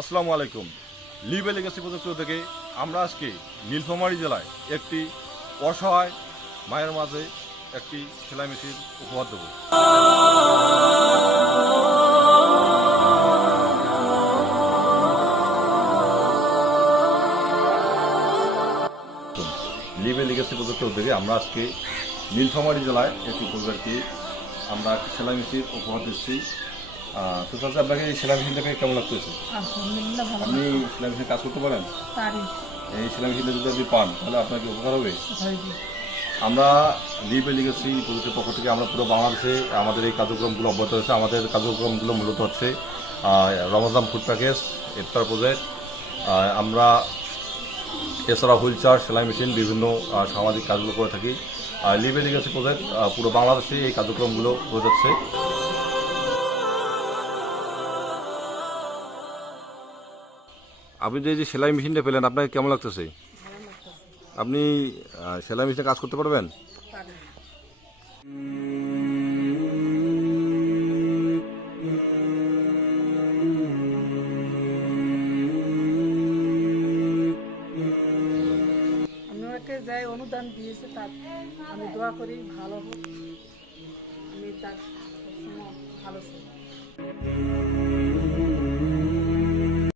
আসসালামু আলাইকুম। Leave legacy project থেকে আমরা আজকে নীলফামারী জেলায় একটি অসহায় মায়ের মাঝে একটি সেলাই মেশিন উপহার দেব। লিভ লেগাসি প্রজেক্ট থেকে আমরা আজকে নীলফামারী জেলায় একটি পরিবারকে আমরা সেলাই মেশিন উপহার দিচ্ছি। তো চাচা, আপনাকে এই সেলাই মেশিনটাকে কেমন লাগতেছে? আলহামদুলিল্লাহ ভালো আপনি সেলাই মেশিনে কাজ করতে পারেন? পারি। এই সেলাই মেশিনটা যদি আপনি পান তাহলে আপনার কি উপকার হবে? হয়নি। আমরা লিভ লিগেসি প্রজেক্টের পক্ষ থেকে আমরা পুরো বাংলাদেশে আমাদের এই কার্যক্রমগুলো অব্যাহত রয়েছে। আমাদের কার্যক্রমগুলো মূলত হচ্ছে রমজান ফুড প্যাকেজ, ইফতার প্রজেক্ট, আমরা এছাড়া হুইল চেয়ার, সেলাই মেশিন, বিভিন্ন সামাজিক কাজগুলো করে থাকি। লিভ লিগেসি প্রজেক্ট পুরো বাংলাদেশে এই কার্যক্রমগুলো হয়ে যাচ্ছে। আপনি যে সেলাই মেশিনটা পেলেন, আপনাকে কেমন লাগতেছে? ভালো লাগতেছে। আপনি সেলাই মেশিনে কাজ করতে পারবেন? পারি। আপনাকে যাই অনুদান দিয়েছে তার আমি দোয়া করি ভালো হোক, আমি তার সবসময় ভালো চাই।